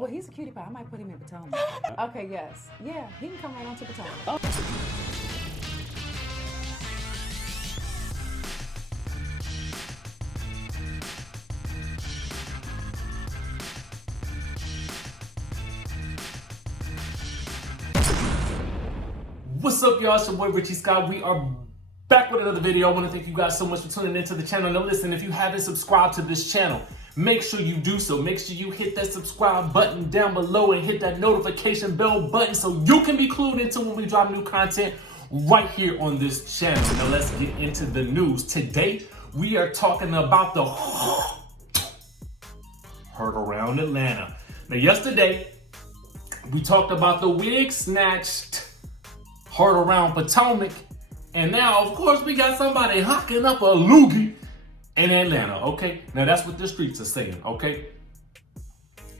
Well, he's a cutie pie. I might put him in Potomac. Okay, yes. Yeah, he can come right on to Potomac. What's up, y'all? It's your boy Richie Scott. We are back with another video. I want to thank you guys so much for tuning into the channel. Now listen, if you haven't subscribed to this channel, make sure you do so. Make sure you hit that subscribe button down below and hit that notification bell button so you can be clued into when we drop new content right here on this channel. Now let's get into the news. Today, we are talking about the heard around Atlanta. Now yesterday, we talked about the wig snatched heard around Potomac, and now, of course, we got somebody hocking up a loogie in Atlanta, okay? Now, that's what the streets are saying, okay?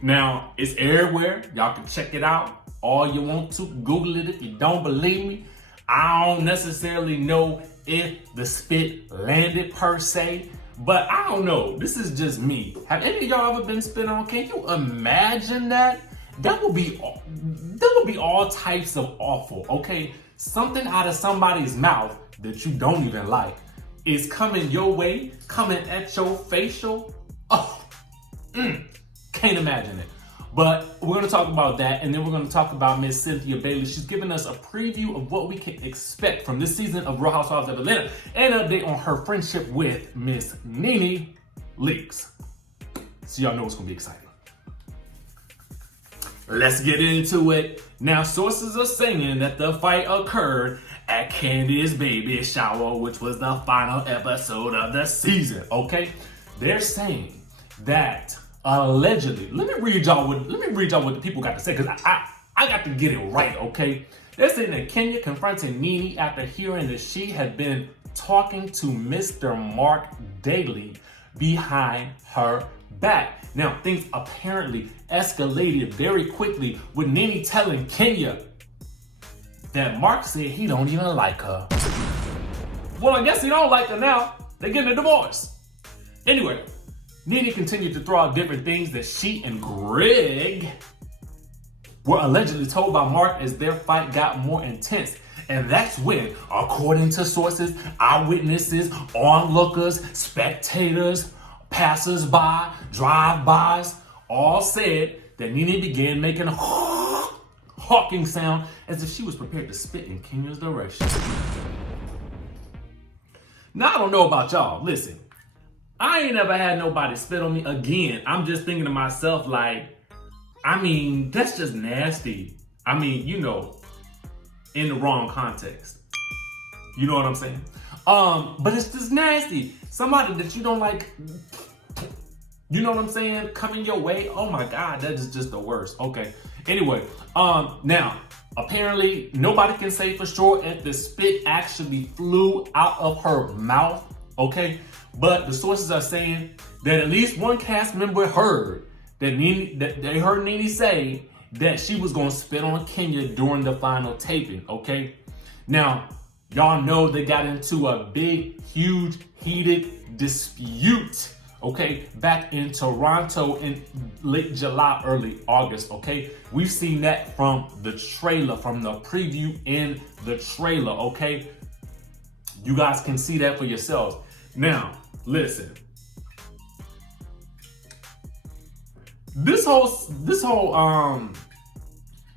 Now, it's everywhere. Y'all can check it out all you want to. Google it if you don't believe me. I don't necessarily know if the spit landed per se, but I don't know. This is just me. Have any of y'all ever been spit on? Can you imagine that? That would be all types of awful, okay? Something out of somebody's mouth that you don't even like is coming your way, coming at your facial. Oh, can't imagine it. But we're gonna talk about that, and then we're gonna talk about Miss Cynthia Bailey. She's giving us a preview of what we can expect from this season of Real Housewives of Atlanta, and an update on her friendship with Miss Nene leaks. So y'all know it's gonna be exciting. Let's get into it. Now, sources are saying that the fight occurred at Kandi's baby shower, which was the final episode of the season, okay? They're saying that allegedly, let me read y'all what the people got to say, because I got to get it right, okay? They're saying that Kenya confronted Nene after hearing that she had been talking to Mr. MARC DALY behind her back. Now, things apparently escalated very quickly with Nene telling Kenya that MARC said he don't even like her. Well, I guess he don't like her now. They're getting a divorce. Anyway, Nene continued to throw out different things that she and Greg were allegedly told by MARC as their fight got more intense. And that's when, according to sources, eyewitnesses, onlookers, spectators, passers-by, drive-bys, all said that Nene began making a hawking sound as if she was prepared to spit in Kenya's direction. Now, I don't know about y'all. Listen, I ain't never had nobody spit on me. Again, I'm just thinking to myself, like, I mean, that's just nasty. I mean, you know, in the wrong context. You know what I'm saying? But it's just nasty. Somebody that you don't like, you know what I'm saying, coming your way. Oh my God, that is just the worst. Okay. Anyway, now, apparently nobody can say for sure if the spit actually flew out of her mouth. Okay. But the sources are saying that at least one cast member heard that they heard Nene say that she was going to spit on Kenya during the final taping. Okay. Now, y'all know they got into a big, huge, heated dispute, okay, back in Toronto in late July, early August, okay? We've seen that from the trailer, from the preview in the trailer, okay? You guys can see that for yourselves. Now, listen. This whole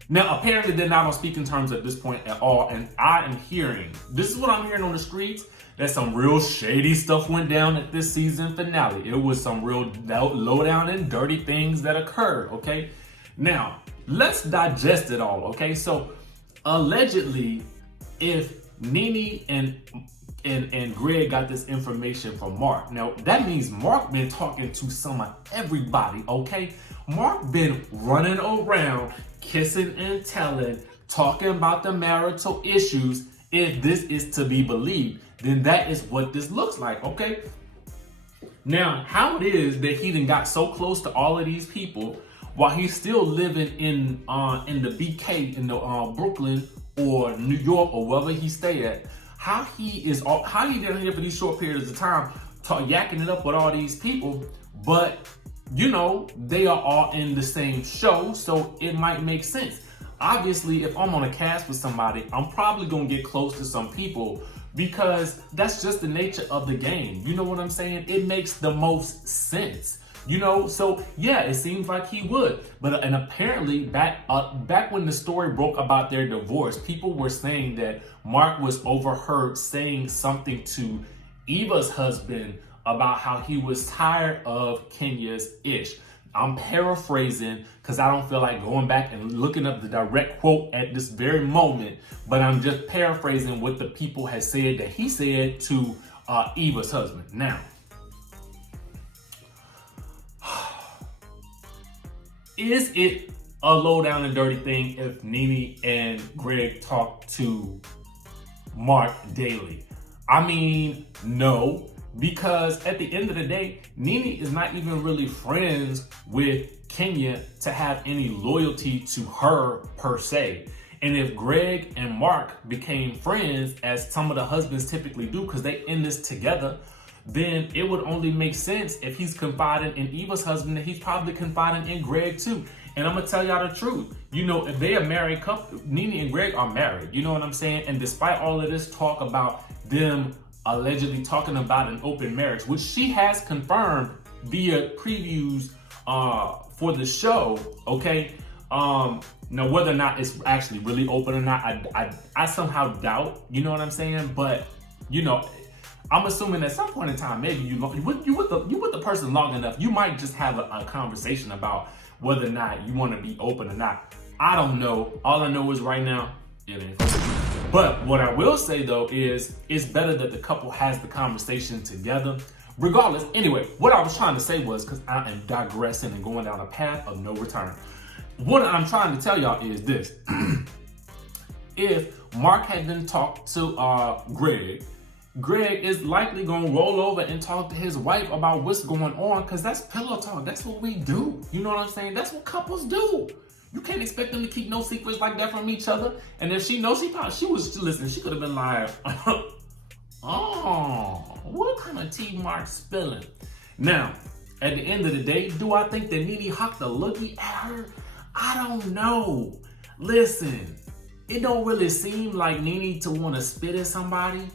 now, apparently they're not on speaking terms at this point at all, and I am hearing, this is what I'm hearing on the streets, that some real shady stuff went down at this season finale. It was some real low down and dirty things that occurred, okay? Now, let's digest it all, okay? So, allegedly, if Nene and Greg got this information from MARC, now that means MARC been talking to some of everybody, okay? MARC been running around, kissing and telling, talking about the marital issues. If this is to be believed, then that is what this looks like, okay? Now, how it is that he done got so close to all of these people while he's still living in the BK, in the Brooklyn or New York or wherever he stay at, how he down here for these short periods of time yakking it up with all these people, but you know, they are all in the same show, so it might make sense. Obviously, if I'm on a cast with somebody, I'm probably gonna get close to some people because that's just the nature of the game. You know what I'm saying? It makes the most sense. You know, so yeah, it seems like he would. But and apparently back when the story broke about their divorce, people were saying that Mark was overheard saying something to Eva's husband about how he was tired of Kenya's ish. I'm paraphrasing because I don't feel like going back and looking up the direct quote at this very moment, but I'm just paraphrasing what the people had said that he said to Eva's husband. Now, is it a low down and dirty thing if Nene and Greg talk to MARC Daily? I mean, no, because at the end of the day, Nene is not even really friends with Kenya to have any loyalty to her per se. And if Greg and Mark became friends, as some of the husbands typically do, because they end this together, then it would only make sense if he's confiding in Eva's husband that he's probably confiding in Greg too. And I'm gonna tell y'all the truth. You know, if they are married couple, Nene and Greg are married. You know what I'm saying? And despite all of this talk about them allegedly talking about an open marriage, which she has confirmed via previews for the show, okay? Now whether or not it's actually really open or not, I somehow doubt. You know what I'm saying? But you know, I'm assuming at some point in time, maybe you with the person long enough, you might just have a conversation about whether or not you want to be open or not. I don't know. All I know is right now, it ain't. But what I will say though is it's better that the couple has the conversation together. Regardless, anyway, what I was trying to say was, because I am digressing and going down a path of no return. What I'm trying to tell y'all is this. If Mark had been talked to Greg is likely gonna roll over and talk to his wife about what's going on, because that's pillow talk. That's what we do. You know what I'm saying? That's what couples do. You can't expect them to keep no secrets like that from each other. And if she knows, she could have been like, oh, what kind of tea Mark spilling? Now, at the end of the day, do I think that Nene hocked a loogie at her? I don't know. Listen, it don't really seem like Nene to want to spit at somebody.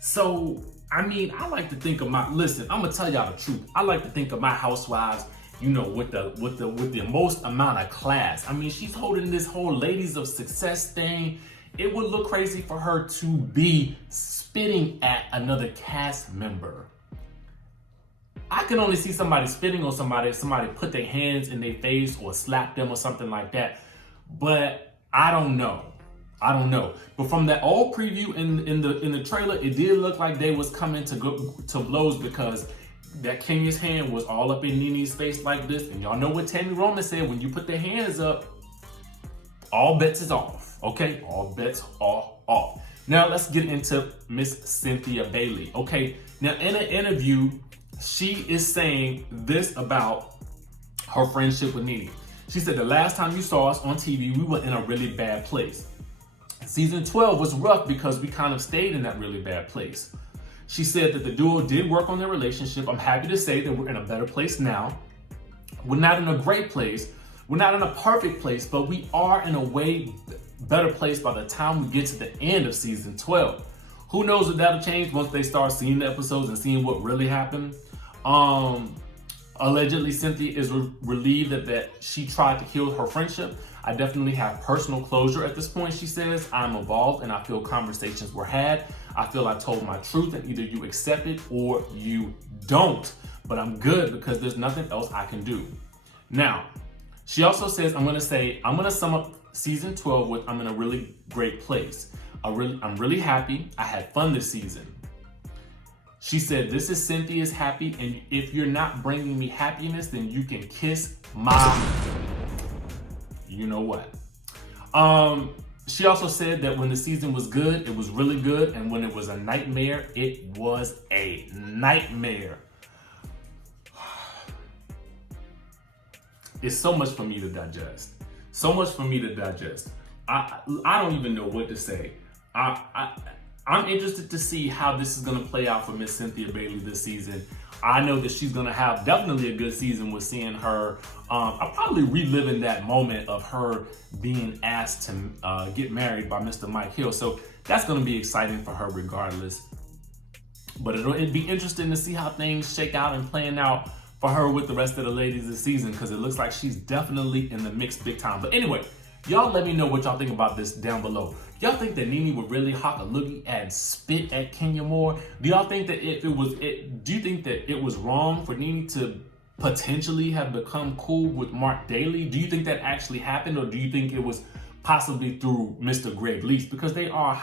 So, I mean, I like to think of listen, I'm gonna tell y'all the truth. I like to think of my housewives, you know, with the most amount of class. I mean, she's holding this whole ladies of success thing. It would look crazy for her to be spitting at another cast member. I can only see somebody spitting on somebody if somebody put their hands in their face or slap them or something like that. But I don't know. But from that old preview in the trailer, it did look like they was coming to blows, because that Kenya's hand was all up in Nene's face like this. And y'all know what Tammy Roman said: when you put their hands up, all bets is off. Okay, all bets are off. Now let's get into Miss Cynthia Bailey. Okay, now in an interview, she is saying this about her friendship with Nene. She said, the last time you saw us on TV, we were in a really bad place. Season 12 was rough because we kind of stayed in that really bad place. She said that the duo did work on their relationship. I'm happy to say that we're in a better place now. We're not in a great place. We're not in a perfect place, but we are in a way better place by the time we get to the end of season 12. Who knows if that'll change once they start seeing the episodes and seeing what really happened. Allegedly, Cynthia is relieved that she tried to heal her friendship. I definitely have personal closure at this point, she says. I'm involved and I feel conversations were had. I feel I told my truth, and either you accept it or you don't. But I'm good because there's nothing else I can do. Now, she also says, I'm gonna sum up season 12 with, I'm in a really great place. I'm really happy. I had fun this season. She said, this is Cynthia's happy, and if you're not bringing me happiness, then you can kiss my, you know what. She also said that when the season was good, it was really good, and when it was a nightmare, it was a nightmare. It's so much for me to digest. So much for me to digest. I don't even know what to say. I'm interested to see how this is going to play out for Miss Cynthia Bailey this season. I know that she's going to have definitely a good season with seeing her. I'm probably reliving that moment of her being asked to get married by Mr. Mike Hill. So that's going to be exciting for her regardless. But it'd be interesting to see how things shake out and playing out for her with the rest of the ladies this season, because it looks like she's definitely in the mix big time. But anyway, y'all let me know what y'all think about this down below. Y'all think that Nene would really hawk a loogie and spit at Kenya more? Do y'all think that do you think that it was wrong for Nene to potentially have become cool with MARC DALY? Do you think that actually happened, or do you think it was possibly through Mr. Greg Leach, because they are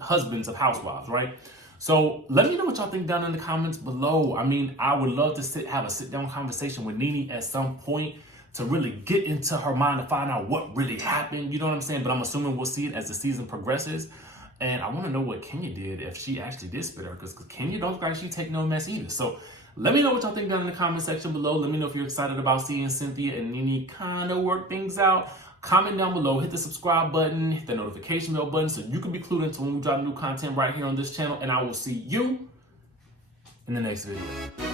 husbands of housewives, right? So let me know what y'all think down in the comments below. I mean, I would love to have a sit-down conversation with Nene at some point to really get into her mind to find out what really happened. You know what I'm saying? But I'm assuming we'll see it as the season progresses. And I want to know what Kenya did, if she actually did spit her, because Kenya don't look like she take no mess either. So let me know what y'all think down in the comment section below. Let me know if you're excited about seeing Cynthia and Nene kind of work things out. Comment down below, hit the subscribe button, hit the notification bell button so you can be clued into when we drop new content right here on this channel. And I will see you in the next video.